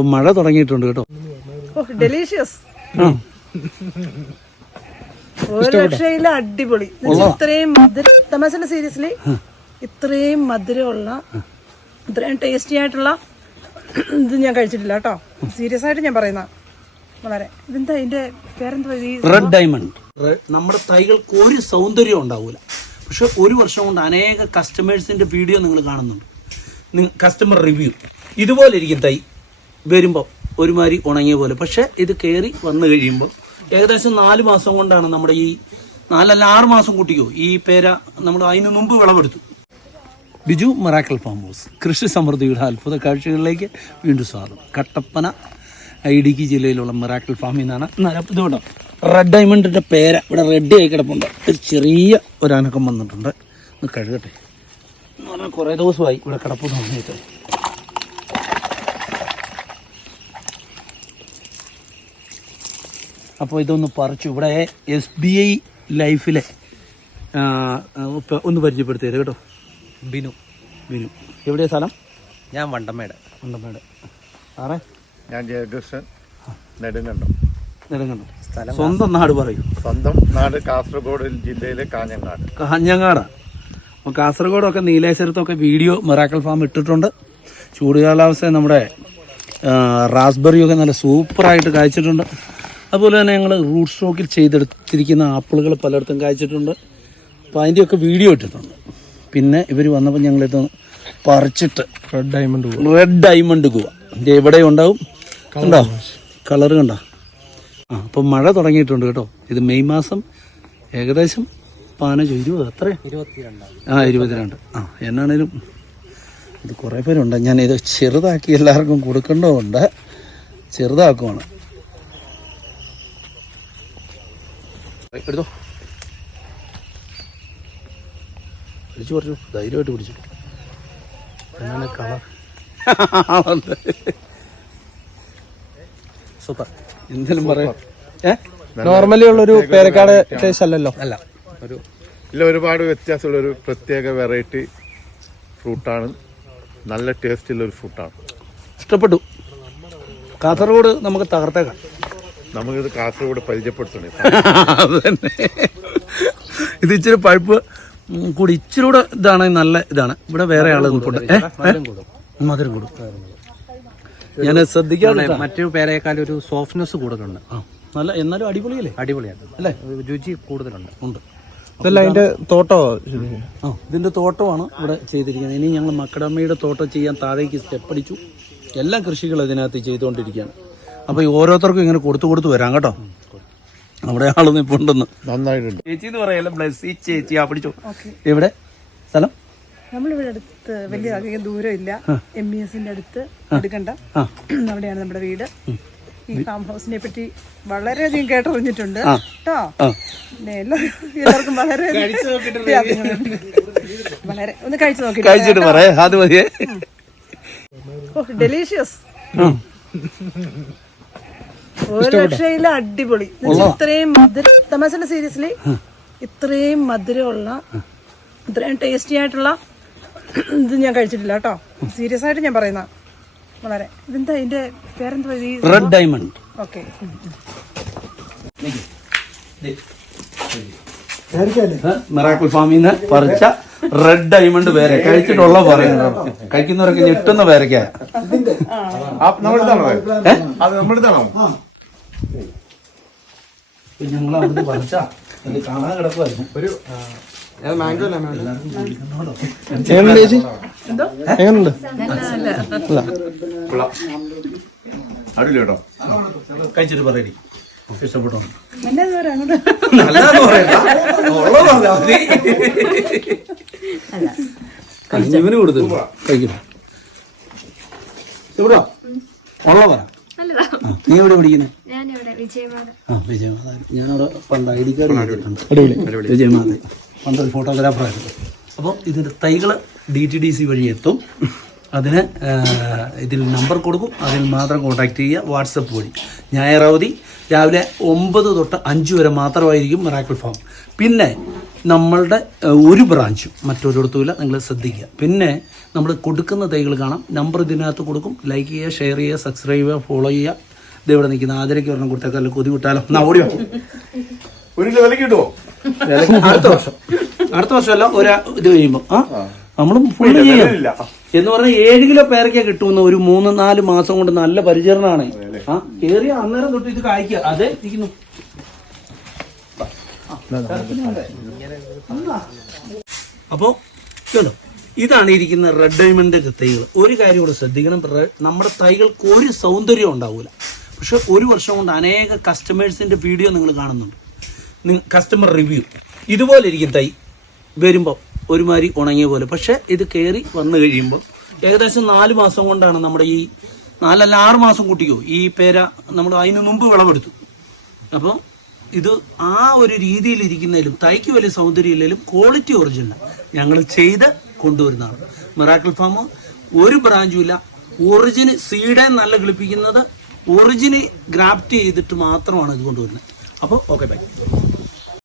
അപ്പം മഴ തുടങ്ങിയിട്ടുണ്ട് കേട്ടോ. ഡെലീഷ്യസ് ആ. ഒരു രക്ഷയില്ല അടിപൊളി. ഇത്രയും മധുര തമാശന്റെ സീരിയസ്ലി ഇത്രയും മധുരമുള്ള ഇത്രയും ടേസ്റ്റി ആയിട്ടുള്ള ഇത് ഞാൻ കഴിച്ചിട്ടില്ല കേട്ടോ. സീരിയസ് ആയിട്ട് ഞാൻ പറയുന്ന വളരെ. ഇതെന്താ ഇതിന്റെ പേരെന്താ റെഡ് ഡയമണ്ട് നമ്മുടെ തൈകൾക്ക് ഒരു സൗന്ദര്യം ഉണ്ടാവൂല. പക്ഷെ ഒരു വർഷം കൊണ്ട് അനേക കസ്റ്റമേഴ്സിന്റെ വീഡിയോ നിങ്ങൾ കാണുന്നുണ്ട്. കസ്റ്റമർ റിവ്യൂ ഇതുപോലെ ഇരിക്കും തൈ. വരുമ്പോൾ ഒരുമാതിരി ഉണങ്ങിയ പോലെ. പക്ഷെ ഇത് കയറി വന്നു കഴിയുമ്പോൾ ഏകദേശം നാല് മാസം കൊണ്ടാണ് നമ്മുടെ ഈ നാലല്ല ആറ് മാസം കൂട്ടിക്കോ ഈ പേര നമ്മൾ അതിന് മുമ്പ് വിളവെടുത്തു. Biju Marakkal farm house. കൃഷി സമൃദ്ധിയുടെ അത്ഭുത കാഴ്ചകളിലേക്ക് വീണ്ടും സ്വാഗതം. കട്ടപ്പന ഇടുക്കി ജില്ലയിലുള്ള മിറാക്കൽ ഫാമിൽ നിന്നാണ് നര- ഇത് റെഡ് ഡയമണ്ടിന്റെ പേര ഇവിടെ റെഡ് ആയി കിടപ്പുണ്ട്. ഒരു ചെറിയ ഒരനക്കം വന്നിട്ടുണ്ട്. കഴുകട്ടെ. എന്ന് പറഞ്ഞാൽ കുറേ ദിവസമായി ഇവിടെ കിടപ്പ് തോന്നിയിട്ട് അപ്പോൾ ഇതൊന്ന് പറിച്ചു. ഇവിടെ എസ് ബി ഐ ലൈഫിലെ ഒന്ന് പരിചയപ്പെടുത്തിയത് കേട്ടോ. ബിനു. ബിനു. എവിടെയാ സ്ഥലം? ഞാൻ വണ്ടമ്മയുടെ വണ്ടമ്മയുടെ ആറേ? ഞാൻ ജയകൃഷ്ണൻ നെടുങ്കണ്ടം. സ്ഥലം സ്വന്തം നാട് പറയൂ. സ്വന്തം നാട് കാസർഗോഡ് ജില്ലയിലെ കാഞ്ഞങ്ങാട്. കാഞ്ഞങ്ങാടാണ് അപ്പോൾ കാസർഗോഡൊക്കെ നീലേശ്വരത്തൊക്കെ വീഡിയോ മെറാക്കൽ ഫാം ഇട്ടിട്ടുണ്ട്. ചൂട് കാലാവസ്ഥ നമ്മുടെ റാസ്ബെറിയൊക്കെ നല്ല സൂപ്പറായിട്ട് കായ്ച്ചിട്ടുണ്ട് അതുപോലെ തന്നെ ഞങ്ങൾ റൂട്ട് സ്റ്റോക്കിൽ ചെയ്തെടുത്തിരിക്കുന്ന ആപ്പിളുകൾ പലയിടത്തും കായ്ച്ചിട്ടുണ്ട്. അപ്പോൾ അതിന്റെയൊക്കെ വീഡിയോ ഇട്ടിട്ടുണ്ട്. പിന്നെ ഇവർ വന്നപ്പോൾ ഞങ്ങളിത് പറിച്ചിട്ട് red diamond red diamond guava ഇതിന്റെ എവിടെ ഉണ്ടാവും കണ്ടോ? കളർ കണ്ടോ? ആ അപ്പം മഴ തുടങ്ങിയിട്ടുണ്ട് കേട്ടോ. ഇത് മെയ് മാസം ഏകദേശം പതിനഞ്ച് ഇരുപത് അത്ര ആ ഇരുപത്തിരണ്ട്. ആ എന്നാണേലും ഇത് കുറേ പേരുണ്ട്. ഞാനിത് ഇത് ചെറുതാക്കി എല്ലാവർക്കും കൊടുക്കേണ്ടതുണ്ട്. ചെറുതാക്കുവാണ്. എടുത്തോ. പിടിച്ചു പറഞ്ഞു ധൈര്യമായിട്ട് പിടിച്ചു. എന്നാണ് കളർ? സൂപ്പർ. എന്തെങ്കിലും പറയാം? ഏ? നോർമലി ഉള്ളൊരു പേരക്കാട് ടേസ്റ്റ് അല്ലല്ലോ. അല്ല. ഒരു ഇല്ല ഒരുപാട് വ്യത്യാസമുള്ള ഒരു പ്രത്യേക വെറൈറ്റി ഫ്രൂട്ടാണ് നല്ല ടേസ്റ്റുള്ള ഒരു ഫ്രൂട്ടാണ് ഇഷ്ടപ്പെട്ടു. കാസർഗോഡ് നമുക്ക് തകർത്തേക്കാം. നമുക്കിത് കാസർഗോഡ് പരിചയപ്പെടുത്തണേ. അത് തന്നെ. ഇത് ഇച്ചിരി പഴുപ്പ് കൂടി ഇച്ചിരി കൂടെ ഇതാണ് നല്ല ഇതാണ്. ഇവിടെ വേറെ ആൾ നിൽപ്പുണ്ട്. ഏ? ഏ? മധുരം കൂടും. ഞാൻ ശ്രദ്ധിക്കാതെ മറ്റു പേരേക്കാൾ ഒരു സോഫ്റ്റ്നെസ് കൂടുതലുണ്ട്. ആ നല്ല എന്നാലും അടിപൊളിയല്ലേ? അടിപൊളിയാണ് അല്ലേ? രുചി കൂടുതലുണ്ട്. ഉണ്ട്. ഇതല്ല അതിന്റെ തോട്ടോ? ആ ഇതിന്റെ തോട്ടമാണ് ഇവിടെ ചെയ്തിരിക്കുന്നത്. ഇനി ഞങ്ങൾ മക്കടമ്മയുടെ തോട്ടം ചെയ്യാൻ താഴേക്ക് സ്റ്റെപ്പ് അടിച്ചു. എല്ലാ കൃഷികളും ഇതിനകത്ത് ചെയ്തുകൊണ്ടിരിക്കുകയാണ്. അപ്പോൾ ഈ ഓരോരുത്തർക്കും ഇങ്ങനെ കൊടുത്തു കൊടുത്തു വരാം കേട്ടോ. നമ്മുടെ ആൾ ഉണ്ടെന്ന്. നന്നായിട്ടുണ്ട്. ചേച്ചി എന്ന് പറയല്ല ബ്ലസ് ചേച്ചി ആ പിടിച്ചു. എവിടെ? സ്ഥലം? നമ്മളിവിടെ അടുത്ത് വലിയ അധികം ദൂരം ഇല്ല എം ഇ എസിന്റെ അടുത്ത് എടുക്കണ്ട. അവിടെയാണ് നമ്മുടെ വീട്. ഈ ഫാം ഹൗസിനെ പറ്റി വളരെയധികം കേട്ടറിഞ്ഞിട്ടുണ്ട്. കേട്ടോ. എല്ലാവർക്കും വളരെ. വളരെ ഒന്ന് കഴിച്ചു നോക്കി കഴിച്ചിട്ട് പറയേ അത് മതിയേ. ഡെലീഷ്യസ് ഒരു രക്ഷയില്ല അടിപൊളി. ഇത്രയും മധുര തമാശന്റെ സീരിയസ്ലി ഇത്രയും മധുരമുള്ള ഇത്രയും ടേസ്റ്റി ആയിട്ടുള്ള ഇത് ഞാൻ കഴിച്ചിട്ടില്ല കേട്ടോ. സീരിയസ് ആയിട്ട് ഞാൻ പറയുന്ന വളരെ. ഇതെന്താ ഇതിന്റെ പേരെന്താ റെഡ് ഡയമണ്ട് ഓക്കെ മിറാക്കിൾ ഫാമിൽ നിന്ന് പറിച്ച റെഡ് ഡയമണ്ട് പേര. കഴിച്ചിട്ടുള്ള പറയുന്നത്. കഴിക്കുന്നവരൊക്കെ ഞെട്ടുന്ന പേരക്ക അത് നമ്മളിതാണോ? ഞങ്ങൾ അവിടുന്ന് പറിച്ച അത് കാണാൻ കിടക്കുമായിരുന്നു ഒരു എങ്ങനെയുണ്ട്? കഴിച്ചിട്ട് പറയടി ഇഷ്ടപ്പെട്ടോ? കൊടുത്തു കഴിക്കും ഇവിടെ? ഉള്ള പറ നീ എവിടെ പഠിക്കുന്നത് ആ വിജയമാത ഞാൻ പണ്ട് ഐ ഡി കാർഡ് ചെയ്തിട്ടുണ്ട് വിജയമാത പണ്ടൊരു ഫോട്ടോഗ്രാഫറായിരുന്നു അപ്പോൾ ഇതിന്റെ തൈകൾ ഡി ടി ഡി സി വഴി എത്തും. അതിന് ഇതിൽ നമ്പർ കൊടുക്കും. അതിൽ മാത്രം കോൺടാക്ട് ചെയ്യുക വാട്സപ്പ് വഴി. ഞായറാവധി രാവിലെ ഒമ്പത് തൊട്ട് അഞ്ച് വരെ മാത്രമായിരിക്കും മെറാക്കിൾ ഫാം. പിന്നെ നമ്മളുടെ ഒരു ബ്രാഞ്ചും മറ്റൊരിടത്തുമില്ല. നിങ്ങൾ ശ്രദ്ധിക്കുക. പിന്നെ നമ്മൾ കൊടുക്കുന്ന തൈകൾ കാണാം. നമ്പർ ഇതിനകത്ത് കൊടുക്കും. ലൈക്ക് ചെയ്യുക ഷെയർ ചെയ്യുക സബ്സ്ക്രൈബ് ചെയ്യുക ഫോളോ ചെയ്യുക. ഇത് ഇവിടെ നിൽക്കുന്ന. ആദരയ്ക്ക് ഒരെണ്ണം കൊടുത്താൽ കൊതി വിട്ടാലോ? എന്നാ ഓടിയോ ഒരു വിലക്ക് കിട്ടുമോ അടുത്ത വർഷം. അടുത്ത വർഷമല്ല ഒരു ഇത് കഴിയുമ്പോൾ ആ? നമ്മളും ഫുള്ള് ചെയ്യും എന്ന് പറഞ്ഞാൽ ഏഴ് കിലോ പേരയ്ക്ക കിട്ടുമെന്ന് ഒരു മൂന്ന് നാല് മാസം കൊണ്ട് നല്ല പരിചരണമാണ്. ആ കേറിയ അന്നേരം തൊട്ട് ഇത് കായ്ക്കുക. അതെ ഇരിക്കുന്നു. അപ്പോ കേട്ടോ ഇതാണ് ഇരിക്കുന്ന റെഡ് ഡയമണ്ടിന്റെ തൈകൾ ഒരു കാര്യം കൂടെ ശ്രദ്ധിക്കണം. നമ്മുടെ തൈകൾക്ക് ഒരു സൗന്ദര്യം ഉണ്ടാവൂല. പക്ഷെ ഒരു വർഷം കൊണ്ട് അനേക കസ്റ്റമേഴ്സിന്റെ വീഡിയോ നിങ്ങൾ കാണുന്നുണ്ട്. കസ്റ്റമർ റിവ്യൂ ഇതുപോലെ ഇരിക്കും തൈ. വരുമ്പോൾ ഒരുമാതിരി ഉണങ്ങിയ പോലെ. പക്ഷെ ഇത് കയറി വന്നു കഴിയുമ്പോൾ ഏകദേശം നാല് മാസം കൊണ്ടാണ് നമ്മുടെ ഈ നാലല്ല ആറ് മാസം കൂട്ടിക്കോ. ഈ പേര നമ്മൾ അതിന് മുമ്പ് വിളവെടുത്തു. അപ്പോൾ ഇത് ആ ഒരു രീതിയിൽ ഇരിക്കുന്നതിലും തൈക്ക് വലിയ സൗന്ദര്യം ഇല്ലെങ്കിലും ക്വാളിറ്റി ഒറിജിനൽ ഞങ്ങൾ ചെയ്ത് കൊണ്ടുവരുന്നതാണ്. മിറാക്കിൾ ഫാം ഒരു ബ്രാഞ്ചും ഇല്ല. ഒറിജിന് സീഡെ നല്ല കിളിപ്പിക്കുന്നത് ഒറിജിന് ഗ്രാഫ്റ്റ് ചെയ്തിട്ട് മാത്രമാണ് ഇത് കൊണ്ടുവരുന്നത്. അപ്പോൾ ഓക്കെ ബൈ